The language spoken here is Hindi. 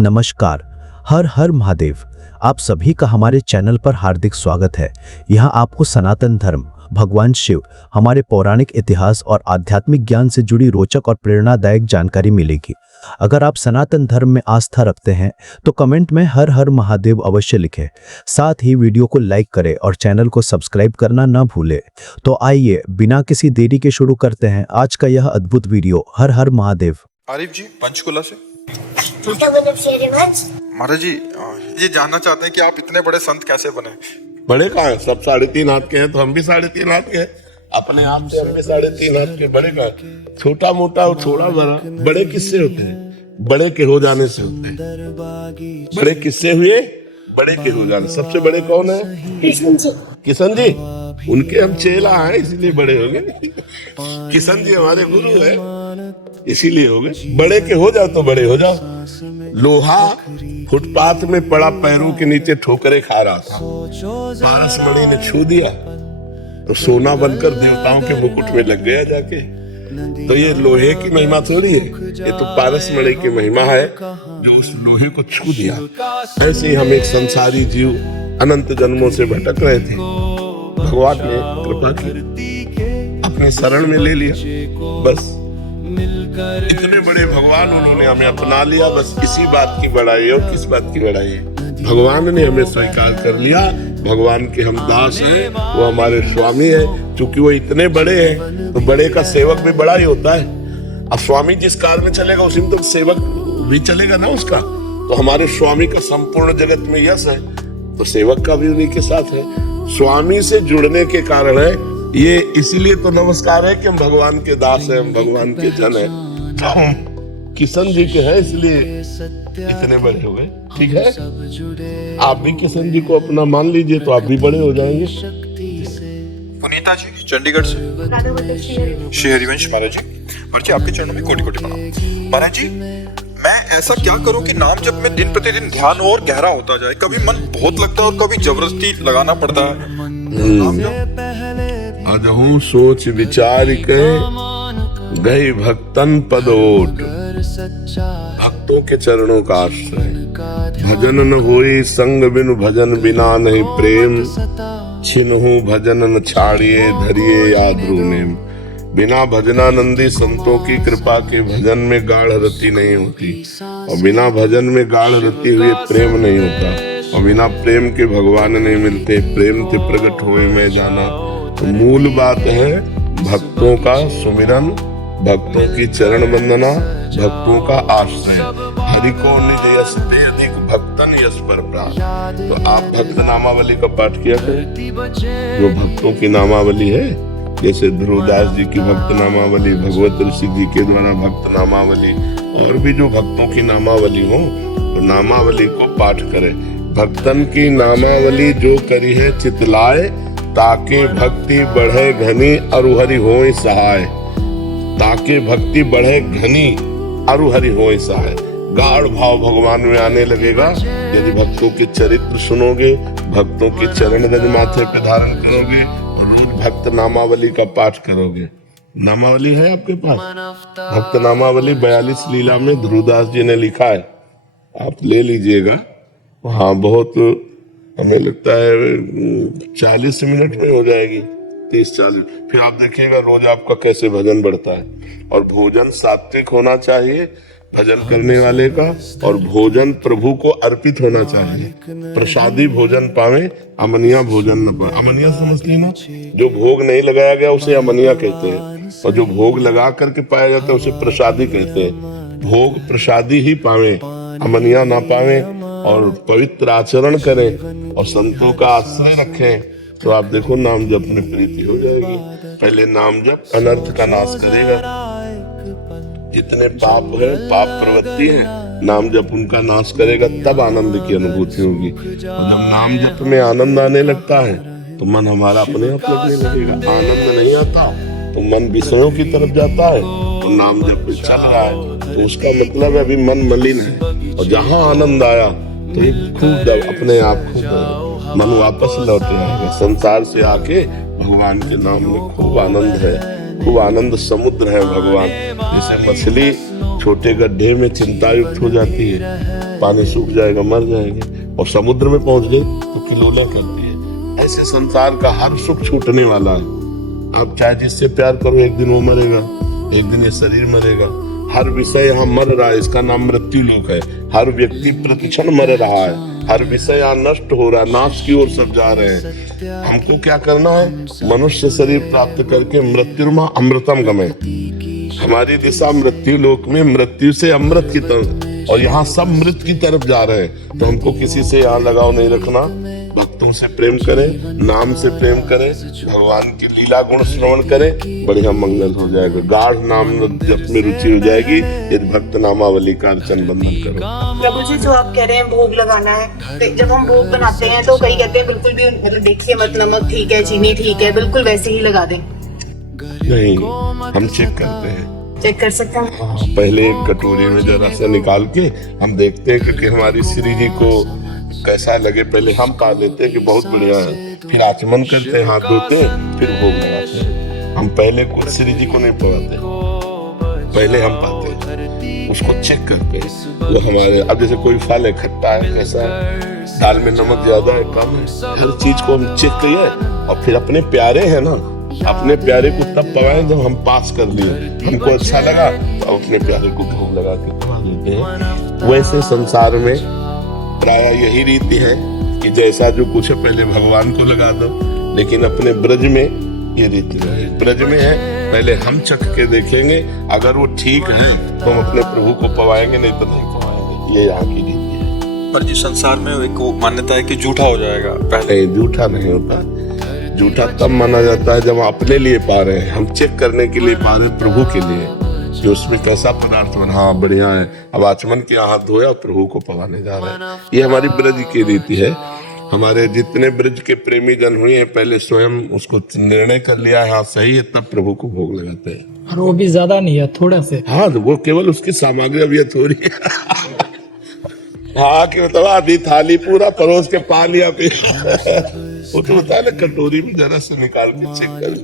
नमस्कार। हर हर महादेव। आप सभी का हमारे चैनल पर हार्दिक स्वागत है। यहाँ आपको सनातन धर्म, भगवान शिव, हमारे पौराणिक इतिहास और आध्यात्मिक ज्ञान से जुड़ी रोचक और प्रेरणादायक जानकारी मिलेगी। अगर आप सनातन धर्म में आस्था रखते हैं तो कमेंट में हर हर महादेव अवश्य लिखें। साथ ही वीडियो को लाइक करें और चैनल को सब्सक्राइब करना ना भूलें। तो आइए बिना किसी देरी के शुरू करते हैं आज का यह अद्भुत वीडियो। हर हर महादेव। आरिफ जी पंचकुला से। महाराज जी ये जानना चाहते हैं कि आप इतने बड़े संत कैसे बने? बड़े कहाँ हैं? सब 3.5 हाथ के हैं तो हम भी 3.5 हाथ के हैं। अपने आप से हम भी 3.5 हाथ के। बड़े कहाँ? छोटा मोटा और थोड़ा बड़ा। बड़े किससे होते हैं? बड़े के हो जाने से होते हैं। बड़े किससे हुए? बड़े के हो जाने। सबसे बड़े कौन है? किशन जी। उनके हम चेला हैं इसलिए बड़े हो गए। किशन जी हमारे गुरु है इसीलिए हो गए। बड़े के हो जाओ तो बड़े हो जाओ। लोहा फुटपाथ में पड़ा पैरों के नीचे ठोकरे खा रहा था। पारसमणि ने छू दिया तो सोना बनकर देवताओं के मुकुट में लग गया जाके। तो ये लोहे की महिमा थोड़ी है, ये तो पारसमणि की महिमा है जो उस लोहे को छू दिया। ऐसे ही हम एक संसारी जीव अनंत जन्मों से भटक रहे थे। भगवान ने कृपा की, अपने शरण में ले लिया। बस इतने बड़े भगवान उन्होंने हमें अपना लिया। बस इसी बात की बड़ाई है। और किस बात की बड़ाई है? भगवान ने हमें स्वीकार कर लिया। भगवान के हम दास हैं, वो हमारे स्वामी है। क्योंकि वो इतने बड़े हैं तो बड़े का सेवक भी बड़ा ही होता है। अब स्वामी जिस काल में चलेगा उसी में तो सेवक भी चलेगा ना उसका। तो हमारे स्वामी का संपूर्ण जगत में यश है तो सेवक का भी उन्हीं के साथ है। स्वामी से जुड़ने के कारण है ये। इसीलिए तो नमस्कार है कि हम भगवान के दास हैं, हम भगवान के जन हैं। तो हम किशन जी के हैं इसलिए इतने बड़े हो गए। ठीक है, आप भी किशन जी को अपना मान लीजिए तो आप भी बड़े हो जाएंगे। पुनीता जी चंडीगढ़ से। श्री हरिवंश महाराज जी। महाराज जी आपके चरणों में कोटि कोटि प्रणाम। महाराज जी मैं ऐसा क्या करूं कि नाम जब में दिन प्रतिदिन ध्यान और गहरा होता जाए? कभी मन बहुत लगता है और कभी जबरदस्ती लगाना पड़ता है। अजहू सोच विचार के गए भक्तन पदोट। भक्तों के चरणों का आश्रय। भजन न होई संग बिनु भजन बिना नहीं प्रेम। छिन्हु भजन न छाड़िए धरिए याद रूनेम। बिना भजनानंदी संतों की कृपा के भजन में गाढ़ रति नहीं होती। और बिना भजन में गाढ़ रति हुए प्रेम नहीं होता। और बिना प्रेम के भगवान नहीं मिलते। प्रेम से प्रकट हुए मैं जाना। तो मूल बात है भक्तों का सुमिरन, भक्तों की चरण वंदना, भक्तों का आश्रय। हरि को निज यश ते अधिक भक्तन यश पर प्राण। तो आप भक्त नामावली का पाठ किया करें। जो भक्तों की नामावली है जैसे ध्रुवदास जी की भक्त नामावली, भगवत ऋषि जी के द्वारा भक्त नामावली, और भी जो भक्तों की नामावली हो तो नामावली को पाठ करें। भक्तन की नामावली जो करी है चितलाए। ताकि भक्ति बढ़े घनी अरु हरि होए सहाय। ताकि भक्ति बढ़े घनी अरु हरि होए सहाय। गाढ़ भाव भगवान में आने लगेगा यदि भक्तों के चरित्र सुनोगे, भक्तों के चरण रज माथे पे धारण करोगे, रोज भक्त नामावली का पाठ करोगे। नामावली है आपके पास? भक्त नामावली 42 लीला में ध्रुवदास जी ने लिखा है, आप ले लीजिएगा। हाँ, बहुत हमें लगता है 40 मिनट में हो जाएगी, 30-40। फिर आप देखिएगा रोज आपका कैसे भजन बढ़ता है। और भोजन सात्विक होना चाहिए भजन करने वाले का। और भोजन प्रभु को अर्पित होना चाहिए। प्रसादी भोजन पावे, अमनिया भोजन न पावे। अमनिया समझ लेना, जो भोग नहीं लगाया गया उसे अमनिया कहते हैं। और जो भोग लगा करके पाया जाता है उसे प्रसादी कहते हैं। भोग प्रसादी ही पावे, अमनिया ना पावे। और पवित्र आचरण करें और संतों का आश्रय रखें तो आप देखो नाम जप में प्रीति हो जाएगी। पहले नाम जप अनर्थ का नाश करेगा। जितने पाप है, पाप प्रवृत्ति है, नाम जप उनका नाश करेगा। तब आनंद की अनुभूति होगी। और जब नाम जप में आनंद आने लगता है तो मन हमारा अपने आप लगने लगेगा। आनंद नहीं आता तो मन विषयों की तरफ जाता है। तो नाम जप चल रहा है तो उसका मतलब है अभी मन मलिन है। और जहाँ आनंद आया तो खूब अपने आप खूब मन वापस लौट आएगा। संसार से आके भगवान के नाम में खूब आनंद है। खूब आनंद समुद्र है भगवान। जैसे मछली छोटे गड्ढे में चिंतायुक्त हो जाती है पानी सूख जाएगा, मर जाएंगे। और समुद्र में पहुंच गए तो किलोला करती है। ऐसे संसार का हर सुख छूटने वाला है। आप चाहे जिससे प्यार करो, एक दिन वो मरेगा, एक दिन ये शरीर मरेगा। हर विषय यहाँ मर रहा है, इसका नाम मृत्यु लोक है। हर व्यक्ति प्रतिक्षण मर रहा है, हर विषय यहाँ नष्ट हो रहा है, नाश की ओर सब जा रहे हैं। हमको क्या करना है? मनुष्य शरीर प्राप्त करके मृत्युर्मा अमृतम गमे। हमारी दिशा मृत्यु लोक में मृत्यु से अमृत की तरफ, और यहाँ सब मृत की तरफ जा रहे हैं। तो हमको किसी से यहाँ लगाव नहीं रखना, भक्तों से प्रेम करें, नाम से प्रेम करें, भगवान की लीला गुण श्रवण करें, बढ़िया मंगल हो जाएगा। गाढ़ नाम जप में रुचि हो जाएगी यदि भक्त नामावली का अर्चन बंधन करो। प्रभु जी, जो आप कह रहे हैं भोग लगाना है, तो जब हम भोग बनाते हैं तो कई कहते हैं बिल्कुल भी मतलब देखिए मत, नमक ठीक है, चीनी ठीक है, बिल्कुल वैसे ही लगा दें। नहीं, हम चेक करते हैं। चेक कर सकते हैं? हाँ, पहले एक कटोरी में जरा सा निकाल के हम देखते हैं कि हमारी श्री जी को कैसा लगे। पहले हम पा लेते हैं कि बहुत बढ़िया है, फिर आचमन करते हैं, हाथ धोते हैं, फिर भोग लगाते हैं। हम पहले खुद श्री जी को नहीं पवाते, पहले हम पाते हैं, उसको चेक करते हैं। वो हमारे, अब जैसे कोई फल है, खट्टा है, कैसा है, दाल में नमक ज्यादा है, कम है, हर चीज को हम चेक किए। और फिर अपने प्यारे हैं ना, अपने प्यारे को तब पवाएं जब हम पास कर लिए, हमको अच्छा लगा तो अपने प्यारे को भोग लगा के पवा देते हैं। वैसे संसार में प्राय यही रीति है कि जैसा जो कुछ है पहले भगवान को लगा दो, लेकिन अपने ब्रज में ये रीति नहीं है। ब्रज में है पहले हम चख के देखेंगे, अगर वो ठीक है तो हम अपने प्रभु को पवाएंगे, नहीं तो नहीं पवाएंगे। ये यहाँ की रीति है। पर जी संसार में एक वो मान्यता है कि झूठा हो जाएगा पहले। नहीं, झूठा नहीं होता। झूठा तब माना जाता है जब हम अपने लिए पा रहे हैं, हम चेक करने के लिए पा रहे हैं, प्रभु के लिए, कि उसमें कैसा पदार्थ बना। हाँ, बढ़िया है। अब आचमन किया, हाथ धोया, प्रभु को पवाने जा रहे हैं। ये हमारी ब्रज की रीति है। हमारे जितने ब्रज के प्रेमी जन हुए हैं, पहले स्वयं उसको निर्णय कर लिया है, हाँ सही है, तब प्रभु को भोग लगाते हैं। और वो भी ज्यादा नहीं है, थोड़ा से। हाँ, वो केवल उसकी सामग्री अभी थोड़ी है। हाँ, कि मतलब आधी थाली पूरा परोस के पा लिया, फिर वो तो होता है ना, कटोरी में जरा से निकाल के चेक कर